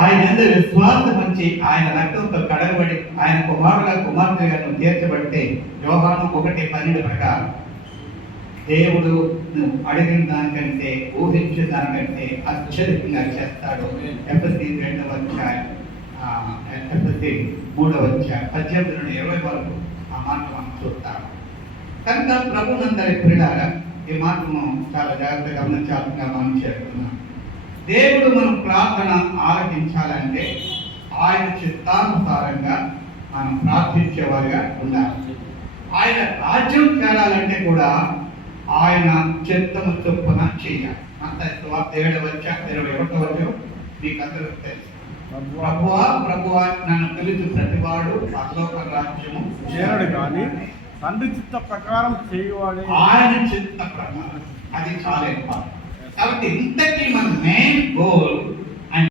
ఆయన విశ్వాసం వచ్చి ఆయన రక్తంతో కడగబడి ఆయన కుమార్తెగా తీర్చబడితే యోహాను 1:12 ప్రకారం దేవుడు అడిగిన దానికంటే ఊహించిన దానికంటే అత్యధికంగా చేస్తాడు. ఎఫెసీ 2వ అధ్యాయం ఎఫెసీ 3వ అధ్యాయం 18 నుండి 20 వరకు ఆ మాట మనం చూస్తాము. కనుక ప్రభునందరి ప్రియులారా ఈ మాటను చాలా జాగ్రత్తగా గమనించాల్సిందిగా మనం చేస్తున్నాం. దేవుడు మనం ప్రార్థన ఆలకించాలంటే ఆయన చిత్తానుసారంగా మనం ప్రార్థించేవారుగా ఉండాలి. ఆయన రాజ్యం చేరాలంటే కూడా ఆయన చిత్తము చొప్పున చేయాలి. మత్తయి సువార్త 7వ అధ్యాయం 21వ వచనం మీకు అందరికీ తెలుసు. ప్రభువా నన్ను పిలిచి ప్రతివాడు పరలోక రాజ్యము చేరడు కానీ తండ్రి చిత్త ప్రకారం చేయవాడే. ఆయన చిత్త ప్రకారం అది చాలా ఇంపార్టెంట్. కాబట్టి ఇంతకీ మన మెయిన్ గోల్